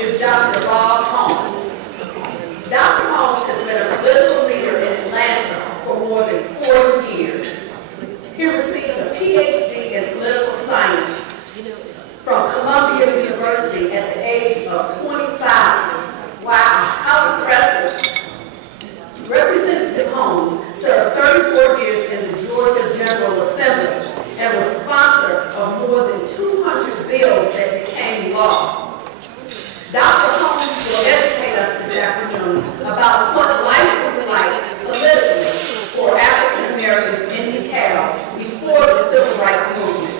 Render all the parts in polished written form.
is Dr. Bob Holmes. Dr. Holmes has been a political leader in Atlanta for more than 40 years. He received a PhD in political science from Columbia University at the age of 25. Wow, how impressive. Representative Holmes served 34 years in the Georgia General Assembly and was sponsor of more than 200 bills that became law. Dr. Holmes will educate us this afternoon about what life was like politically for African Americans in DeKalb before the Civil Rights Movement.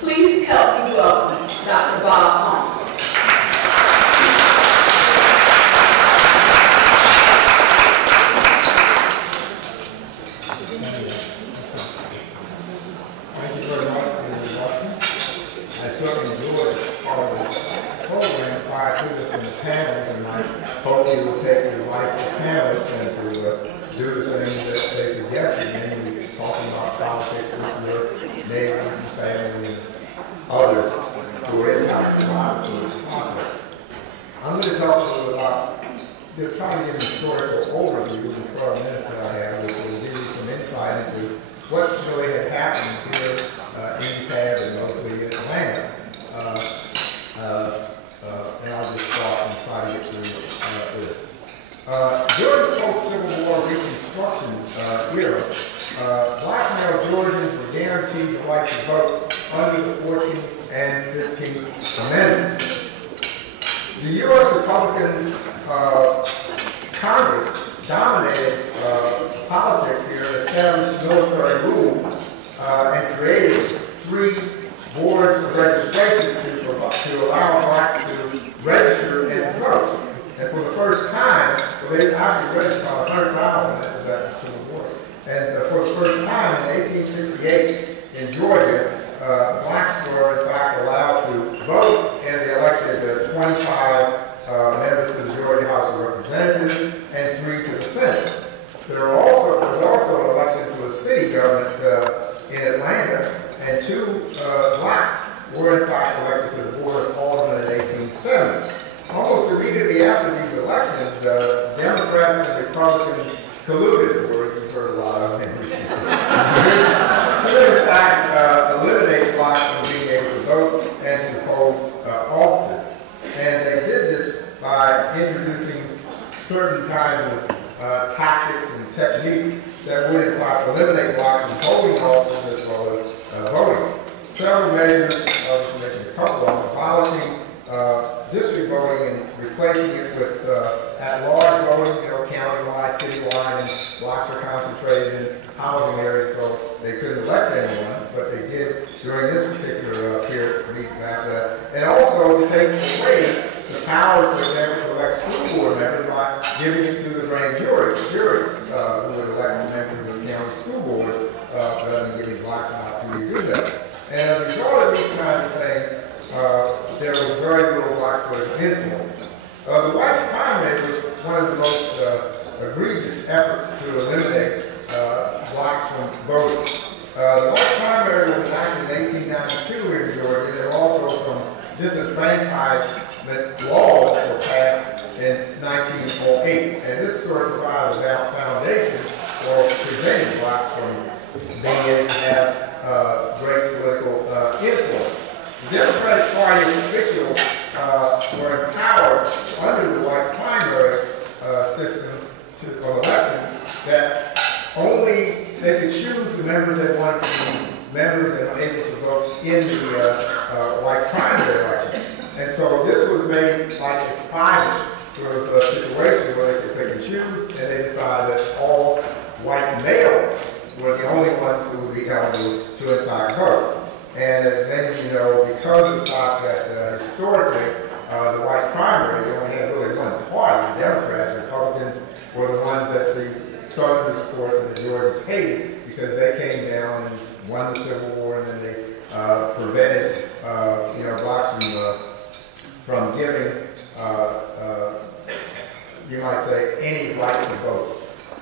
Please help me welcome Dr. Bob Holmes. Thank you very much for the introduction. I certainly enjoyed part of this program prior to this in the panels, and I hope you will take the advice of the panelists and to do the things that they suggested, namely talking about politics with your neighbors and family and others who are impacted by this process. I'm going to talk a little about, try to give an historical overview in the 12 minutes that I have, which will give you some insight into what really had happened here in DeKalb and mostly in Atlanta. And I'll just start and try to get through this. During the post-Civil War Reconstruction era, black male Georgians were guaranteed the right to vote under the 14th and 15th Amendments. The U.S. Republican Congress dominated politics here and established military rule and created 3 boards of registration to allow blacks to register and vote. And for the first time, well, they actually registered about 100,000, that was after the Civil War. And for the first time in 1868 in Georgia, blacks were in fact allowed to vote, and they elected 25 members to the Georgia House of Representatives and 3 to the Senate. There was also an election for the city government in Atlanta, and 2 blacks were in fact elected to the Board of Aldermen in 1870. Almost immediately after these elections, Democrats and Republicans colluded, the word you've heard a lot of in recent years, to in fact eliminate blacks from being able to vote and to hold offices. And they did this by introducing certain kinds of tactics and techniques that would in fact eliminate blacks from holding offices as well as voting. Several measures, I'll just mention a couple of them, abolishing district voting and replacing it with at-large voting, county-wide, city-wide, and blacks are concentrated in housing areas, so they couldn't elect anyone, but they did during this particular period after that. And also to take away the powers, for example, to elect school board members by giving it to the grand juries who would elect members of the county school boards rather than giving blacks an opportunity to do that. And as a result of these kinds of things, there was very little black political influence. The white primary was one of the most egregious efforts to eliminate blacks from voting. The white primary was enacted in 1892 here in Georgia. There were also some disenfranchisement laws that were passed in 1908. And this sort of provided a foundation for preventing blacks from being able to have great political influence. The Democratic Party officials were empowered under the white primary system of elections that only they could choose the members they wanted to be members and able to vote in the white primary election. And so this was made like a private sort of situation where they could choose, and they decided that all white males were the only ones who would be eligible to in fact vote. And as many of you know, because of the fact that historically the white primary, they only had really one party, the Democrats. Republicans were the ones that the Southerners, of course, and the Georgians hated because they came down and won the Civil War, and then they prevented blacks from giving, you might say, any right to vote.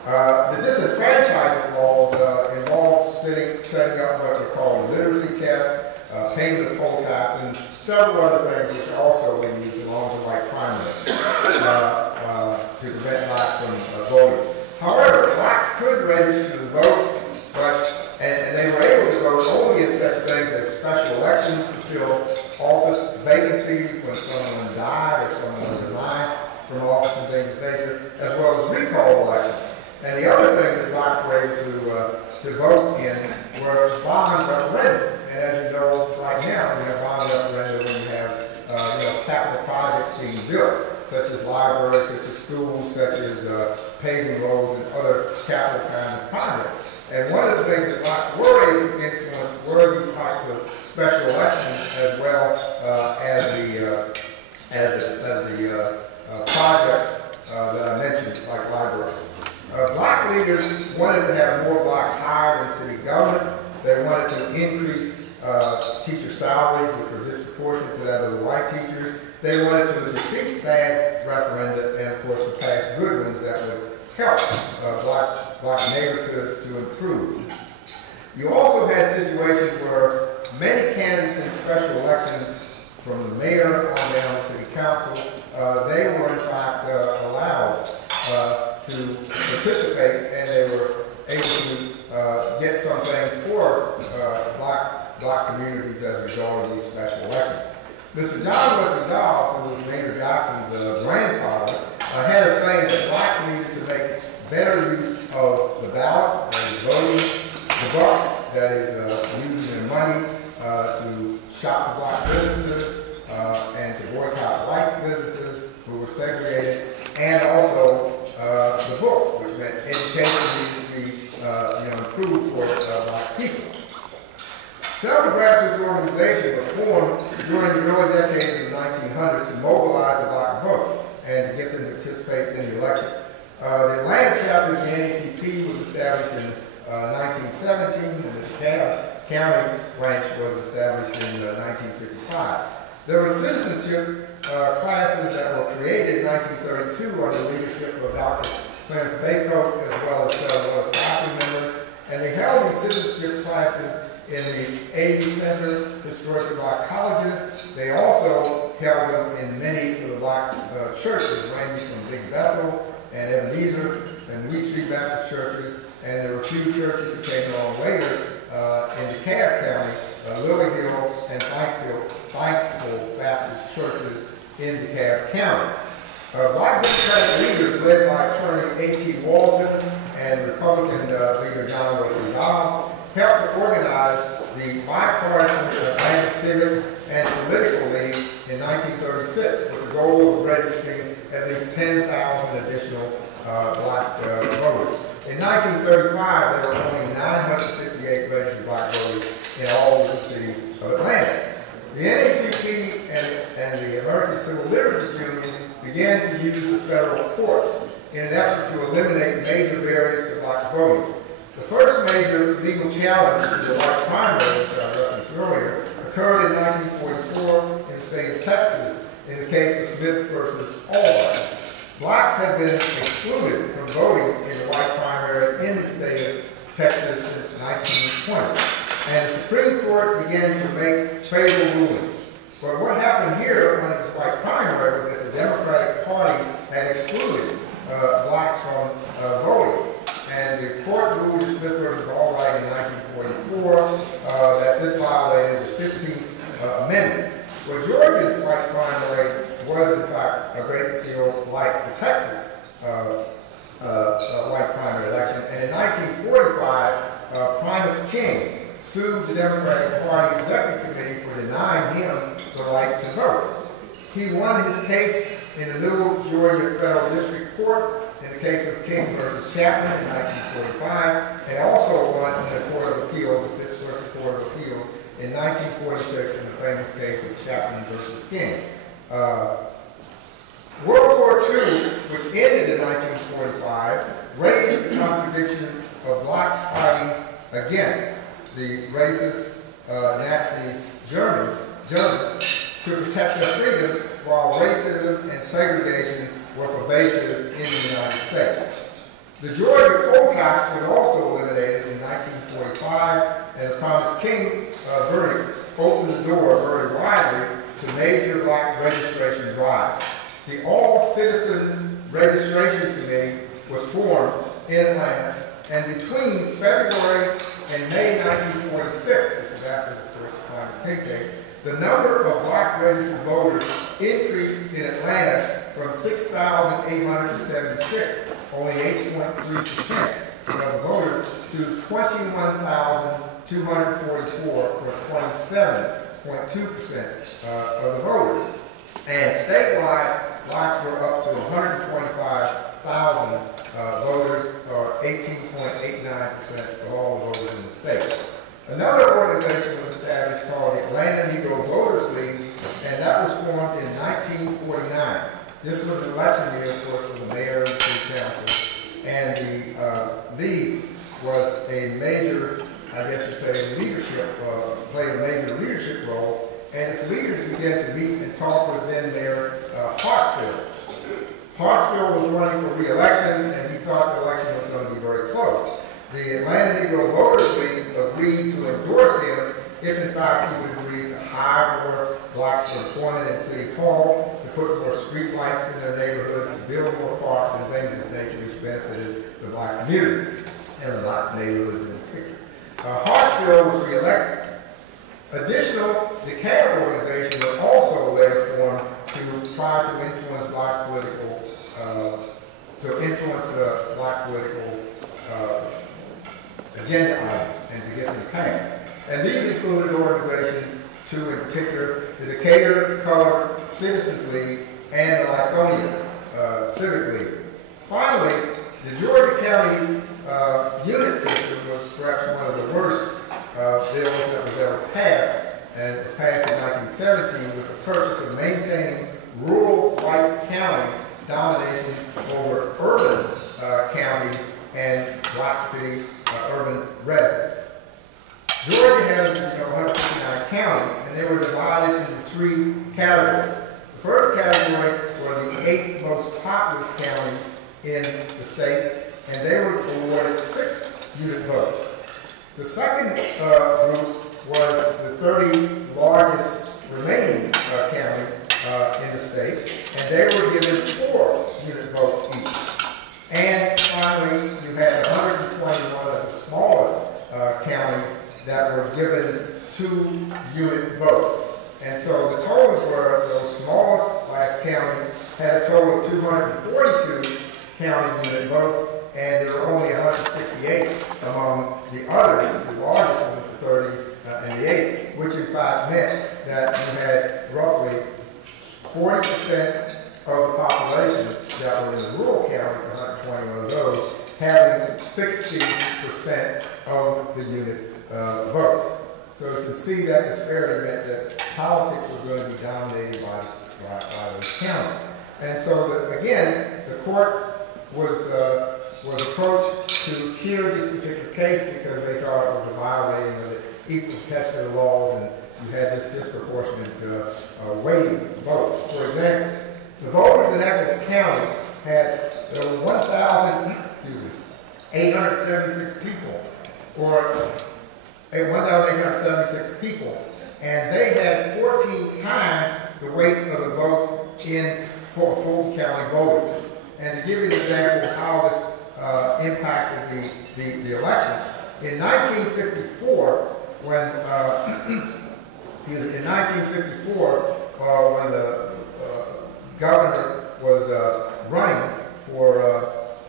The disenfranchisement laws involved setting up what we call a literacy test, payment of poll tax, and several other things which also were used along the white primary to prevent blacks from voting. However, blacks could register to vote, and they were able to vote only in such things as special elections to fill office vacancies when someone died or someone resigned from office and things of that nature, as well as recall elections. And the other thing that blacks were able to vote in were bond referenda. And as you know, right now we have bond referenda when you have capital projects being built, such as libraries, such as schools, such as paving roads and other capital kinds of projects. And one of the things that blacks were able to influence were these types of special elections, as well as the projects that I mentioned, like libraries. Black leaders wanted to have more blacks hired in city government. They wanted to increase teacher salaries, which were disproportionate to that of the white teachers. They wanted to defeat bad referenda and, of course, to pass good ones that would help black neighborhoods to improve. You also had situations where many candidates in special elections, from the mayor on down to city council, they were in fact allowed to participate, and they were able to get some things for black communities as a result of these special elections. Mr. John Wesley Dobbs, who was Mayor Jackson's grandfather, had a saying that blacks needed to make better use of the ballot, that is voting, the buck, that is using their money to shop the black businesses and to boycott white businesses who were segregated, and also the book, which meant education needed to be improved for black people. Several grassroots organizations were formed during the early decades of the 1900s to mobilize the black vote and to get them to participate in the elections. The Atlanta chapter of the NAACP was established in 1917, and the DeKalb County branch was established in 1955. There were citizenship classes that were created in 1932 under the leadership of Dr. Clarence Baycoat, as well as several other faculty members, and they held these citizenship classes in the Eddy Center, historically black colleges. They also held them in many of the black churches, ranging from Big Bethel and Ebenezer and Wheat Street Baptist churches, and there were a few churches that came along later in DeKalb County, Lily Hill and Thankful Baptist churches in DeKalb County. Black Democratic leaders led by attorney A.T. Walton and Republican leader John Wesley Dobbs helped to organize the bipartisan Atlanta Civic and Political League in 1936 with the goal of registering at least 10,000 additional black voters. In 1935, there were only 958 registered black voters in all of the city of Atlanta. The NAACP and the American Civil Liberties Union began to use the federal courts in an effort to eliminate major barriers to black voting. The first major legal challenge to the white primary, which I referenced earlier, occurred in 1944 in the state of Texas in the case of Smith versus Auburn. Blacks had been excluded from voting in the white primary in the state of Texas since 1920. And the Supreme Court began to make favorable rulings. But what happened here when it was white primary was that the Democratic Party had excluded blacks from voting. And the court ruled in Smith versus Albright in 1944 that this violated the 15th Amendment. Well, Georgia's white primary was, in fact, a great deal like the Texas white primary election. And in 1945, Primus King sued the Democratic Party Executive Committee for denying him the right to vote. He won his case in the Little Georgia Federal District Court in the case of King versus Chapman in 1945, and also won in the Court of Appeals, the Fifth Circuit Court of Appeals, in 1946 in the famous case of Chapman versus King. World War II, which ended in 1945, raised the contradiction of blacks fighting against the racist Nazi Germans to protect their freedoms, while racism and segregation were pervasive in the United States. The Georgia poll tax was also eliminated in 1945, and the Primus King verdict opened the door very widely to to major black registration drives. The All-Citizen Registration Committee was formed in Atlanta, and between February and May 1946, this is after the first Thomas King case, the number of black registered voters increased in Atlanta from 6,876, only 8.3% of the voters, to 21,244, or 27.2% of the voters. And statewide, blacks were up to 125,000 voters, or 18.89% of all the voters in the state. Another organization was established called the Atlanta Negro Voters League, and that was formed in 1949. This was an election year, of course, for the mayor and city council, and the league was a major, I guess you'd say, leadership, played a major leadership role, and its leaders began to meet and talk with then Mayor Hartsfield. Hartsfield was running for re-election, and he thought the election was going to be very close. The Atlanta Negro Voters League agreed to endorse him if, in fact, he would agree to hire more blacks for employment in City Hall, to put more street lights in their neighborhoods, to build more parks and things of this nature which benefited the black community and the black neighborhoods in particular. Hartsfield was re-elected. Additional DeKalb organization was also later formed to try to influence black political, agenda items and to get them passed. And these included organizations, two in particular, the Decatur Colored Citizens League and the Lithonia Civic League. Finally, the Georgia County unit system was perhaps one of the worst bills that was ever passed, and it was passed in 1917 with the purpose of maintaining rural white counties' domination over urban counties and black city urban residents. Georgia has 159 counties, and they were divided into three categories. The first category were the 8 most populous counties in the state, and they were awarded 6 unit votes. The second group was the 30 largest remaining counties in the state, and they were given 4 unit votes each. And finally, you had 121 of the smallest counties that were given 2 unit votes. And so the totals were, those smallest last counties had a total of 242 county unit votes, and there were only 168 among the others, the largest ones, the 30 and the 8, which in fact meant that you had roughly 40% of the population that were in the rural counties, 121 of those, having 60% of the unit votes. So you can see that disparity meant that politics was going to be dominated by those counties. And so, again, the court was approached to hear this particular case because they thought it was a violating of the equal protection of the laws, and you had this disproportionate weighting votes. For example, the voters in Eccles County had 1,876 people, or 1,876 people, and they had 14 times the weight of the votes in for Fulton County voters. And to give you an example of how this impacted the election, in 1954, when when the governor was running for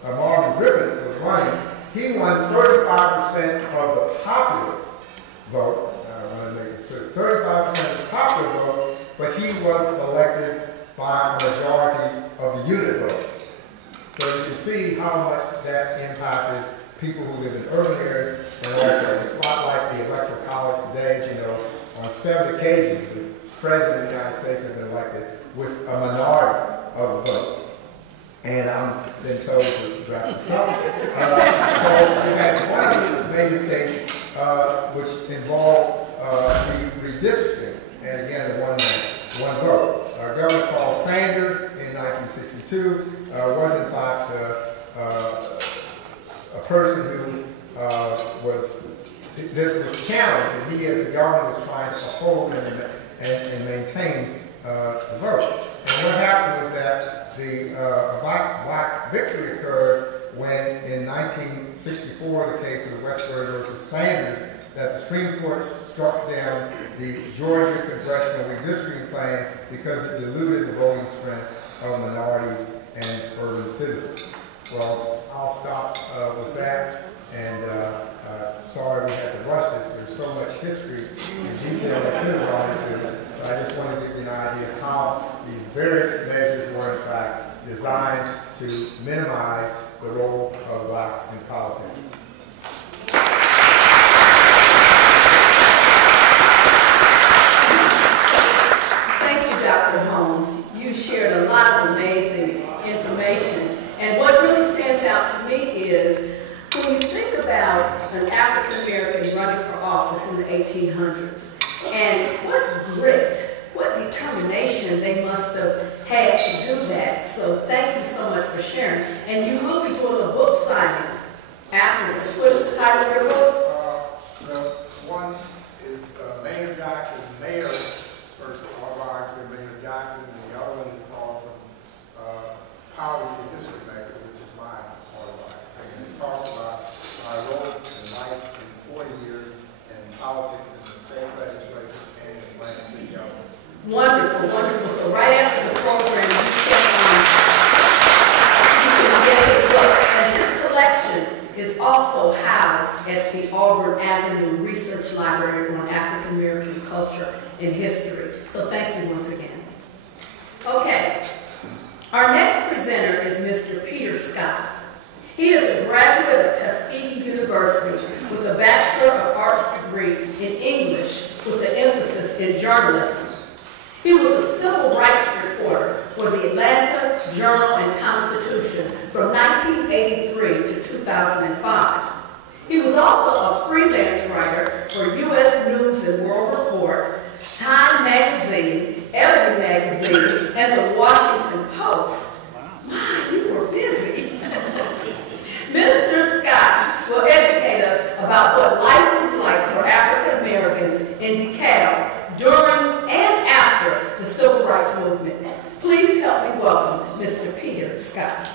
Marvin Griffith was running, he won 35% of the popular vote. I want to make this clear. 35% of the popular vote, but he was elected by a majority of the unit votes. So you can see how much that impacted people who live in urban areas, and also it's a lot like the Electoral College today. As you know, on 7 occasions, the President of the United States has been elected with a minority of the vote. And I'm been told to wrap this up. So we had one major case which involved redistricting, and again, the one vote. Governor Paul Sanders in 1962 was in fact a person who this was challenged, and he as the governor was trying to uphold and maintain struck down the Georgia Congressional Redistricting Plan because it diluted the voting strength of minorities and urban citizens. Well, I'll stop with that, and sorry we had to rush this. There's so much history and detail that could have gone into it, but I just want to give you an idea of how these various measures were in fact designed to minimize the role of blacks in politics. Thank you, Dr. Holmes. You shared a lot of amazing information. And what really stands out to me is when you think about an African American running for office in the 1800s, and what grit, what determination they must have had to do that. So thank you so much for sharing. And you will be doing a book signing afterwards. What is the title of your book? The one is Mayor Jackson, Mayor's first autobiography of Mayor Jackson, and the other one is called Power in History Maker, which is my autobiography. And it talks about my role in life in 40 years in politics in the state legislature and in Atlanta City Council. Wonderful, wonderful. So right after the program, you can get his book. And this collection is also housed at the Auburn Avenue Research Library on African American culture and history. So thank you once again. Okay. Our next presenter is Mr. Peter Scott. He is a graduate of Tuskegee University with a Bachelor of Arts degree in English with an emphasis in journalism. He was a civil rights reporter for the Atlanta Journal and Constitution from 1983 to 2005. He was also a freelance writer for U.S. News and World Report, Time Magazine, Eddy Magazine, and the Washington Post. My, you were busy. Mr. Scott will educate us about what life was like for African Americans in DeKalb during and after the Civil Rights Movement. Please help me welcome Mr. Peter Scott.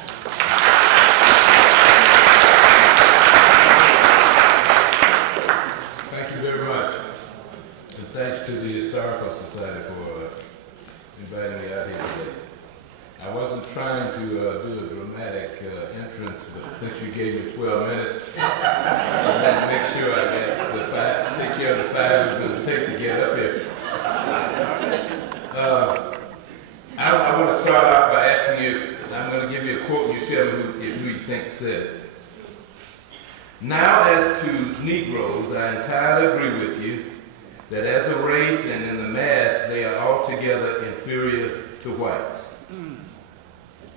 Thank you very much. And thanks to the Historical Society for inviting me out here today. I wasn't trying to do a dramatic entrance, but since you gave me 12 minutes, I had to make sure I get the take care of the 5 it was going to take to get up here. I want to start out by asking you, I'm going to give you a quote and you tell me who you think said it. Now as to Negroes, I entirely agree with you that as a race and in the mass, they are altogether inferior to whites.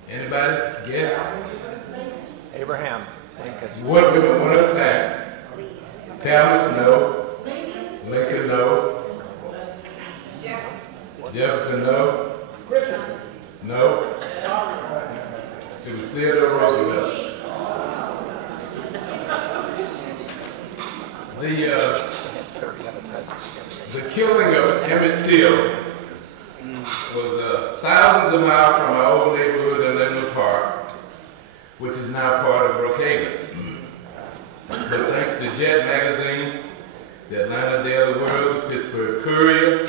Anybody guess? Abraham Lincoln. What other time? Talmadge, no. Lincoln, no. Jefferson, no. No. It was Theodore Roosevelt. The killing of Emmett Till was thousands of miles from our old neighborhood in Linwood Park, which is now part of Brookhaven. But thanks to Jet Magazine, the Atlanta Daily World, the Pittsburgh Courier,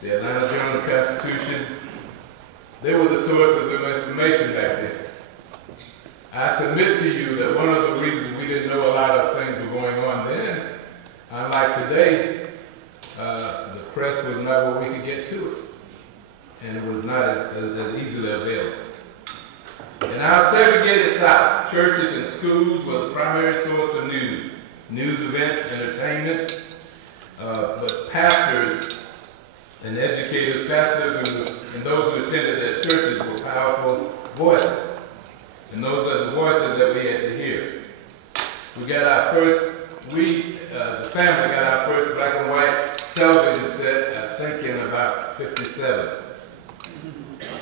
the Atlanta Journal and Constitution, they were the sources of information back then. I submit to you that one of the reasons we didn't know a lot of things were going on then, unlike today, the press was not what we could get to it. And it was not as easily available. In our segregated South, churches and schools were the primary source of news events, entertainment, but pastors and educators, and those who attended their churches were powerful voices. And those are the voices that we had to hear. We got our first, the family got our first black and white television set, I think in about 57.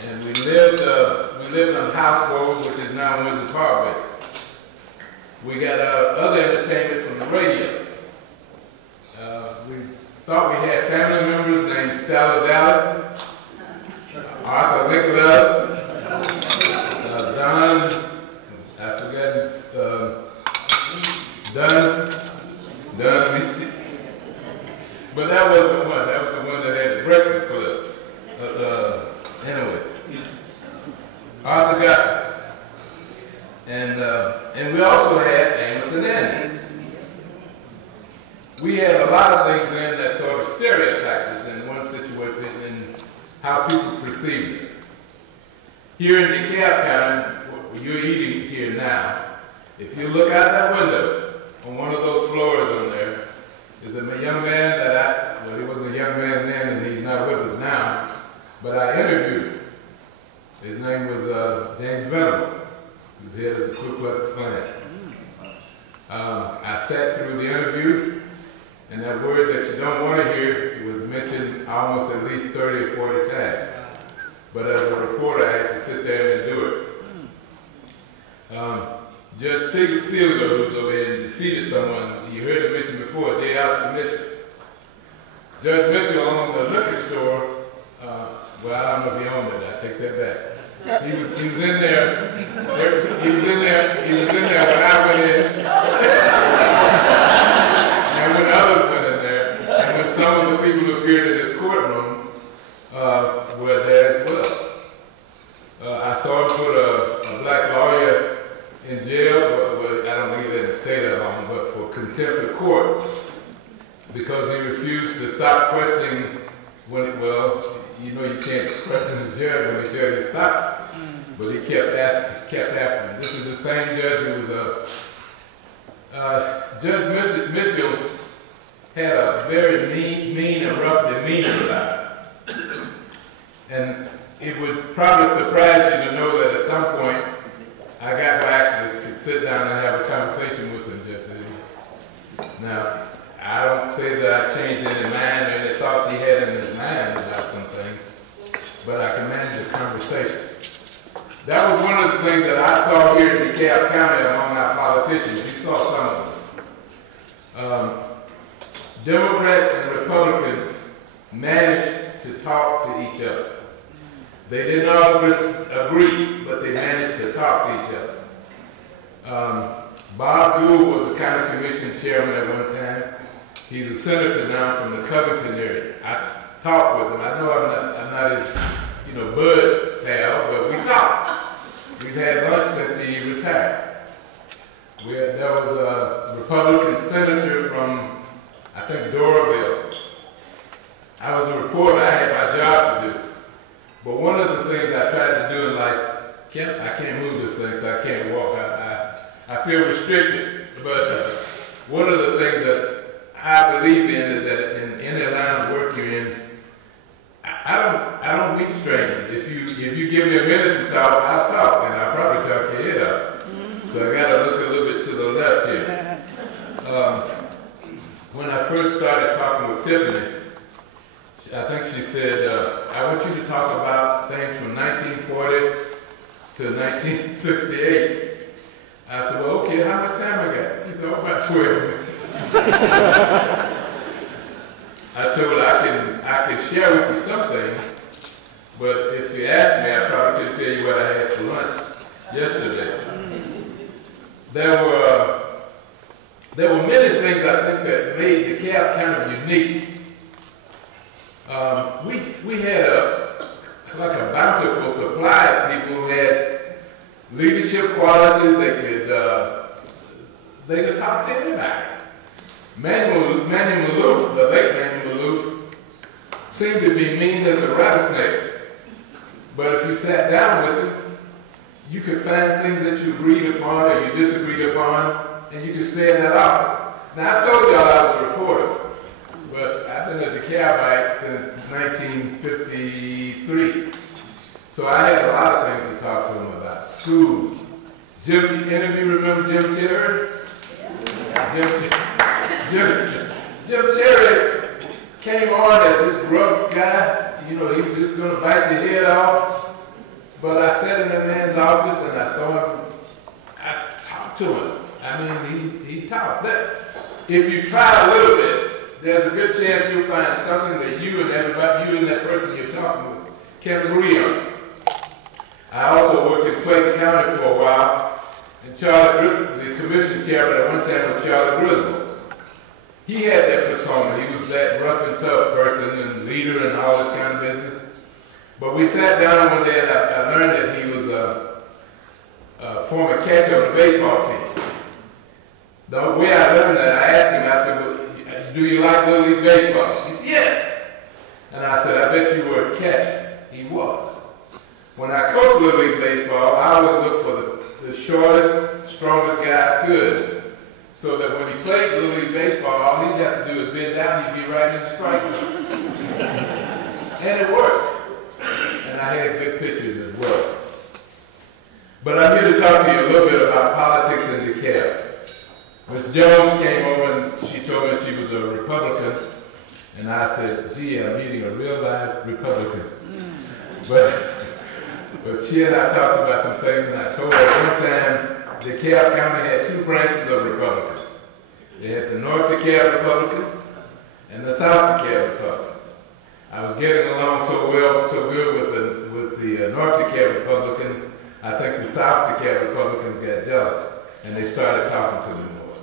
And we lived on houseboats, which is now Windsor Parkway. We got other entertainment from the radio. We thought we had family members named Stella Dallas, Arthur Wickler, Don, I forgot, Dunn, but perceive this. Here in DeKalb County, where you're eating here now, if you look out that window on one of those floors on there, is a young man that well, he wasn't a young man then and he's not with us now, but I interviewed him. His name was James Venable. He was head of the Ku Klux Klan. I sat through the interview, and that word that you don't want to hear was mentioned almost at least 30 or 40 times. But as a reporter, I had to sit there and do it. Judge Seeliger, who's over here and defeated someone, you heard it mentioned before, J. Oscar Mitchell. Judge Mitchell owned the liquor store. Well, I don't know if he owned it. I take that back. He was in there. He was in there when I went in. And when others went in there. And when some of the people who appeared in his courtroom were there as well. I saw him put a black lawyer in jail, but I don't think he let him stay that long, but for contempt of court, because he refused to stop questioning when, well, you know you can't question the judge when he tells you stop. But he kept after him. This is the same judge who was Judge Mitchell had a very mean and rough demeanor about it. And it would probably surprise you to know that at some point I got to actually sit down and have a conversation with him just then. Now, I don't say that I changed any mind or any thoughts he had in his mind about some things, but I can manage a conversation. That was one of the things that I saw here in DeKalb County among our politicians. You saw some of them. Democrats and Republicans managed to talk to each other. They didn't always agree, but they managed to talk to each other. Bob Gould was a county commission chairman at one time. He's a senator now from the Covington area. I talked with him. I know I'm not his, bud pal, but we talked. We've had lunch since he retired. There was a Republican senator from, I think, Doraville. I was a reporter. I had my job to do. But one of the things I tried to do in life, I can't move this thing, so I can't walk. I feel restricted. But one of the things that I believe in is that in any line of work you're in, I don't meet strangers. If you give me a minute to talk, I'll talk, and I'll probably talk your head up. So I got to look a little bit to the left here. When I first started talking with Tiffany, I think she said, I want you to talk about things from 1940 to 1968. I said, well, okay, how much time I got? She said, oh, about 12 minutes. I told her I can share with you something, but if you ask me, I probably could tell you what I had for lunch yesterday. There were many things I think that made DeKalb kind of unique. We had like a bountiful supply of people who had leadership qualities. They could talk to anybody. Manny Maloof, the late Manny Maloof, seemed to be mean as a rattlesnake. But if you sat down with him, you could find things that you agreed upon or you disagreed upon, and you could stay in that office. Now, I told y'all I was a reporter, but I've been at DeKalbite since 1953. So I had a lot of things to talk to him about. School. Any of you remember Jim Cherry? Jim Cherry came on as this gruff guy. He was just going to bite your head off. But I sat in that man's office and I saw him. I talked to him. I mean, he talked. If you try a little bit, there's a good chance you'll find something that you and that person you're talking with can agree on. I also worked in Clayton County for a while. And the commission chairman at one time was Charlie Griswold. He had that persona. He was that rough and tough person and leader and all this kind of business. But we sat down one day and I learned that he was a former catcher on the baseball team. The way I learned that, I asked him, I said, well, do you like Little League baseball? He said, yes. And I said, I bet you were a catcher. He he was. When I coached Little League Baseball, I always looked for the shortest, strongest guy I could, so that when he played Little League Baseball, all he'd have to do is bend down, he'd be right in the strike zone. And it worked. And I had good pitchers as well. But I'm here to talk to you a little bit about politics in DeKalb. Ms. Jones came over and she told me she was a Republican, and I said, gee, I'm meeting a real live Republican. But she and I talked about some things, and I told her one time DeKalb County had two branches of Republicans. They had the North DeKalb Republicans and the South DeKalb Republicans. I was getting along so good with the North DeKalb Republicans, I think the South DeKalb Republicans got jealous, and they started talking to me more.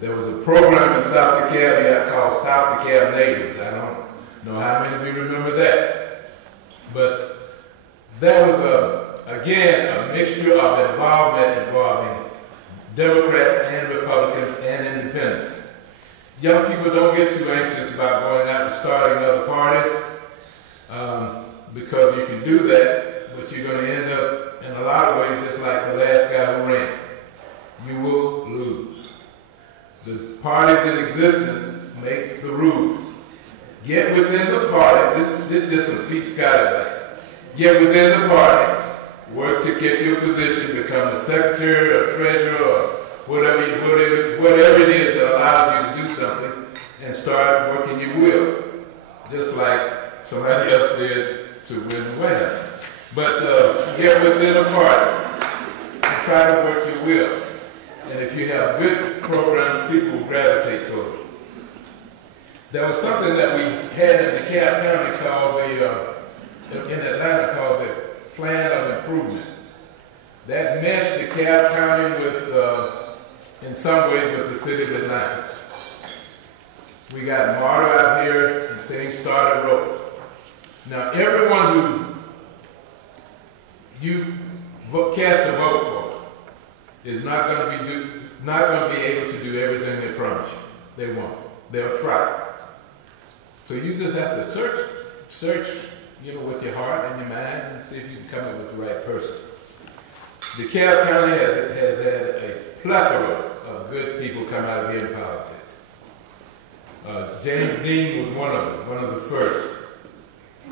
There was a program in South DeKalb called South DeKalb Neighbors. I don't know how many of you remember that. But there was, again, a mixture of involvement involving Democrats and Republicans and independents. Young people don't get too anxious about going out and starting other parties because you can do that, but you're going to end up in a lot of ways just like the last guy who ran. You will lose. The parties in existence make the rules. Get within the party. This is just some Pete Scott advice. Get within the party. Work to get your position, become the secretary or treasurer or whatever it is that allows you to do something, and start working your will, just like somebody else did to win the White House. But get within a party and try to work your will. And if you have good programs, people will gravitate toward it. There was something that we had in DeKalb County called in Atlanta called the Plan of Improvement. That meshed DeKalb County with, in some ways, with the city of Atlanta. We got MARTA out here, and things started rolling. Now, everyone who you cast a vote for is not going to be able to do everything they promise you. They won't. They'll try. So you just have to search, with your heart and your mind, and see if you can come up with the right person. DeKalb County has had a plethora of good people come out of here in politics. James Dean was one of them, one of the first.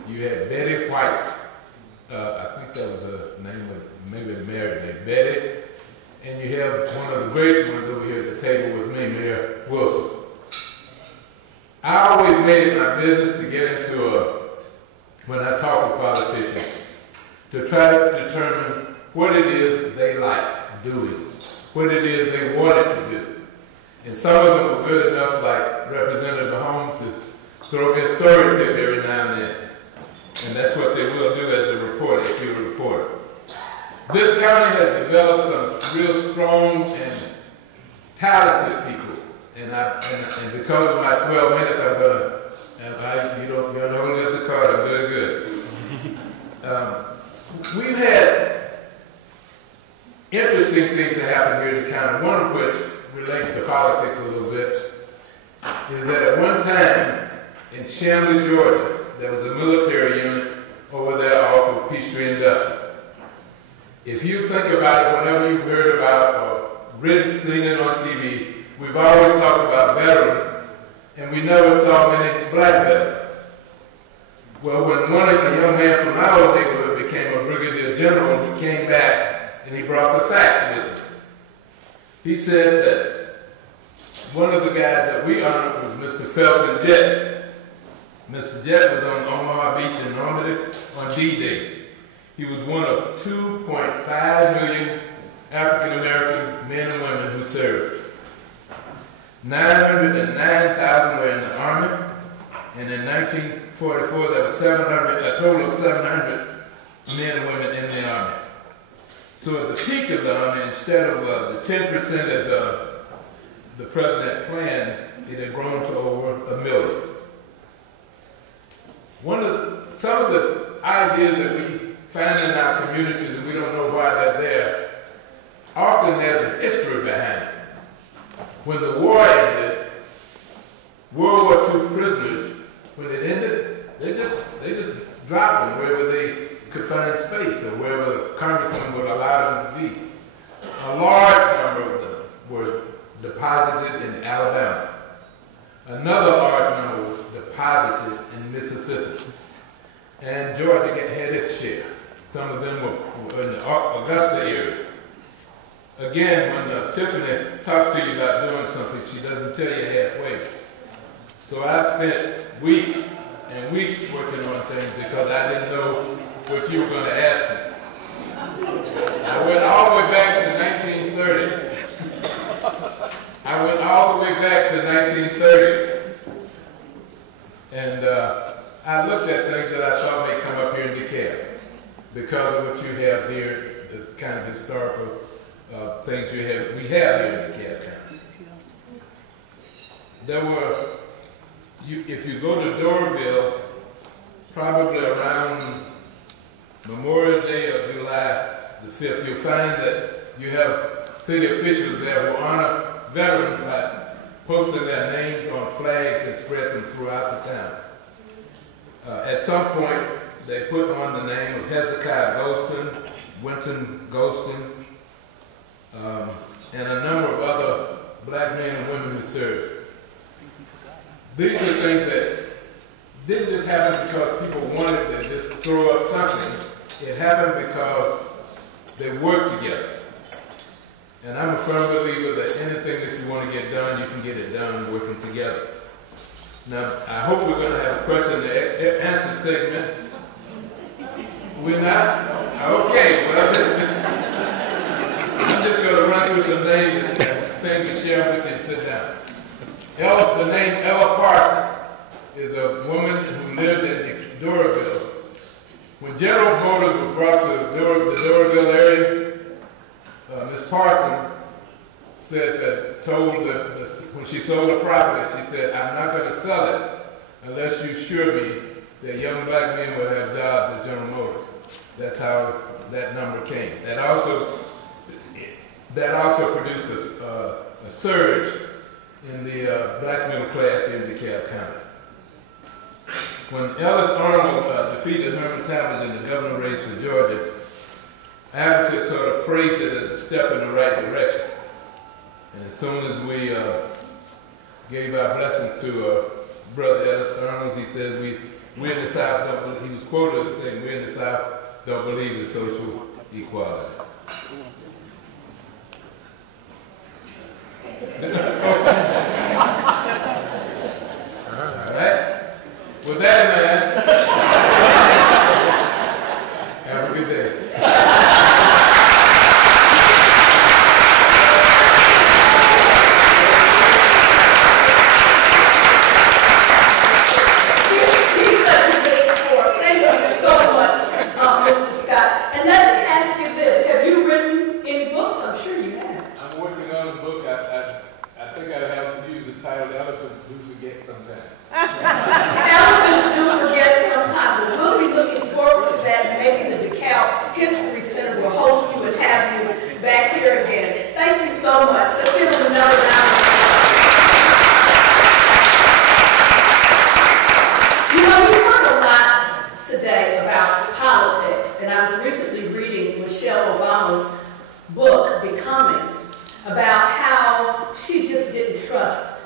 You had Betty White. I think that was a name of maybe a married name, Betty. And you have one of the great ones over here at the table with me, Mayor Wilson. I always made it my business to get into when I talk with politicians, to try to determine what it is they liked doing, what it is they wanted to do. And some of them were good enough, like Representative Holmes, to throw me a story tip every now and then. And that's what they will do as a reporter, if you're a reporter. This county has developed some real strong and talented people. And because of my 12 minutes, I'm going to, you're holding up the card, I'm very good. We've had interesting things that happen here in the county, one of which relates to politics a little bit, is that at one time in Chamblee, Georgia, there was a military unit over there off of Peachtree Industrial. If you think about it, whenever you've heard about or seen it on TV, we've always talked about veterans, and we never saw many black veterans. Well, when a young man from my old neighborhood became a brigadier general, he came back and he brought the facts with him. He said that one of the guys that we honored was Mr. Felton Jett. Mr. Jett was on Omaha Beach in Normandy on D-Day. He was one of 2.5 million African-American men and women who served. 909,000 were in the Army, and in 1944 there was a total of 700 men and women in the Army. So at the peak of the Army, instead of the 10% as the President planned, it had grown to over 1 million. Some of the ideas that we find in our communities, and we don't know why they're there, often there's a history behind it. When the war ended, World War II prisoners, when it ended, they just drop them wherever they could find space or wherever the congressman would allow them to be. A large number of them were deposited in Alabama. Another large number was deposited in Mississippi. And Georgia had its share. Some of them were in the Augusta area. Again, when Tiffany talks to you about doing something, she doesn't tell you halfway. So I spent weeks and weeks working on things because I didn't know what you were going to ask me. I went all the way back to 1930. I went all the way back to 1930. And I looked at things that I thought may come up here in DeKalb because of what you have here, the kind of historical things we have here in DeKalb County. There were, if you go to Doraville, probably around Memorial Day of July the 5th, you'll find that you have city officials there who honor veterans by posting their names on flags and spread them throughout the town. At some point, they put on the name of Hezekiah Golston, Winton Golston, and a number of other black men and women who served. These are things that didn't just happen because people wanted to just throw up something. It happened because they worked together. And I'm a firm believer that anything that you want to get done, you can get it done working together. Now, I hope we're going to have a question and answer segment. We're not? Okay, well, I'm just going to run through some names and things to share with you and sit down. The name Ella Parson is a woman who lived in Doraville. When General Motors was brought to the Doraville area, Miss Parson said that, when she sold the property, she said, "I'm not going to sell it unless you assure me that young black men will have jobs at General Motors." That's how that number came. That also produced a surge in the black middle class in DeKalb County. When Ellis Arnold defeated Herman Talmadge in the governor race for Georgia, advocates sort of praised it as a step in the right direction. And as soon as we gave our blessings to Brother Ellis Arnold, he said, we in the South don't believe, he was quoted as saying, we in the South don't believe in social equality. All right. With that in mind, have a good day. He's such a good sport. Thank you so much, Mr. Scott. And let me ask you this. Have you written any books? I'm sure you have. I'm working on a book. I think I have to use the title Elephants Do Forget Sometimes. Elephants do forget sometime, but we'll be looking forward to that, and maybe the DeKalb History Center will host you and have you back here again. Thank you so much. Let's give them another round. You know, we heard a lot today about politics, and I was recently reading Michelle Obama's book, Becoming, about how she just didn't trust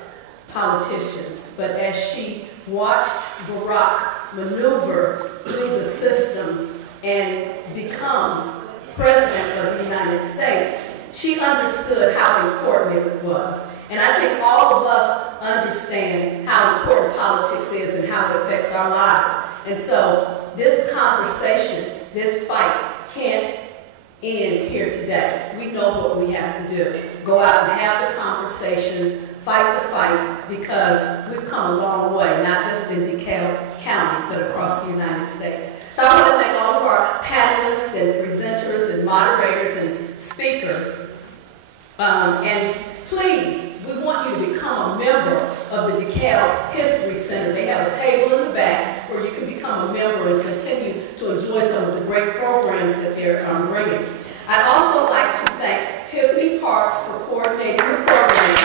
politicians, but as she watched Barack maneuver through the system and become president of the United States, she understood how important it was. And I think all of us understand how important politics is and how it affects our lives. And so this conversation, this fight, can't end here today. We know what we have to do. Go out and have the conversations, fight the fight, because we've come a long way, not just in DeKalb County, but across the United States. So I want to thank all of our panelists and presenters and moderators and speakers. And please, we want you to become a member of the DeKalb History Center. They have a table in the back where you can become a member and continue to enjoy some of the great programs that they're bringing. I'd also like to thank Tiffany Parks for coordinating the program.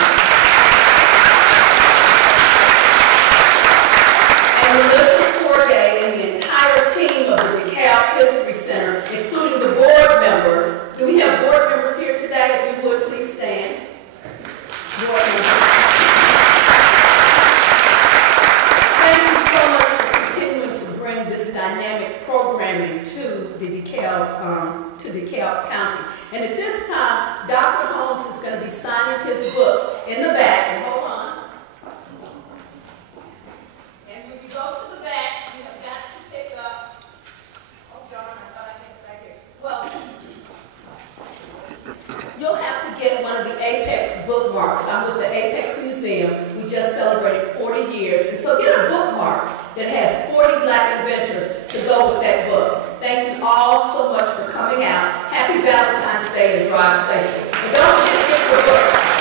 And Melissa Forgay and the entire team DeKalb County. And at this time, Dr. Holmes is going to be signing his books in the back. And hold on. And when you go to the back, you have got to pick up. Oh, darn, I thought I had it back here. Well, you'll have to get one of the Apex bookmarks. I'm with the Apex Museum. We just celebrated 40 years. And so get a bookmark that has 40 Black inventors to go with that book. Thank you all so much for coming out. Happy Valentine's Day and drive safely. And don't forget to get your books.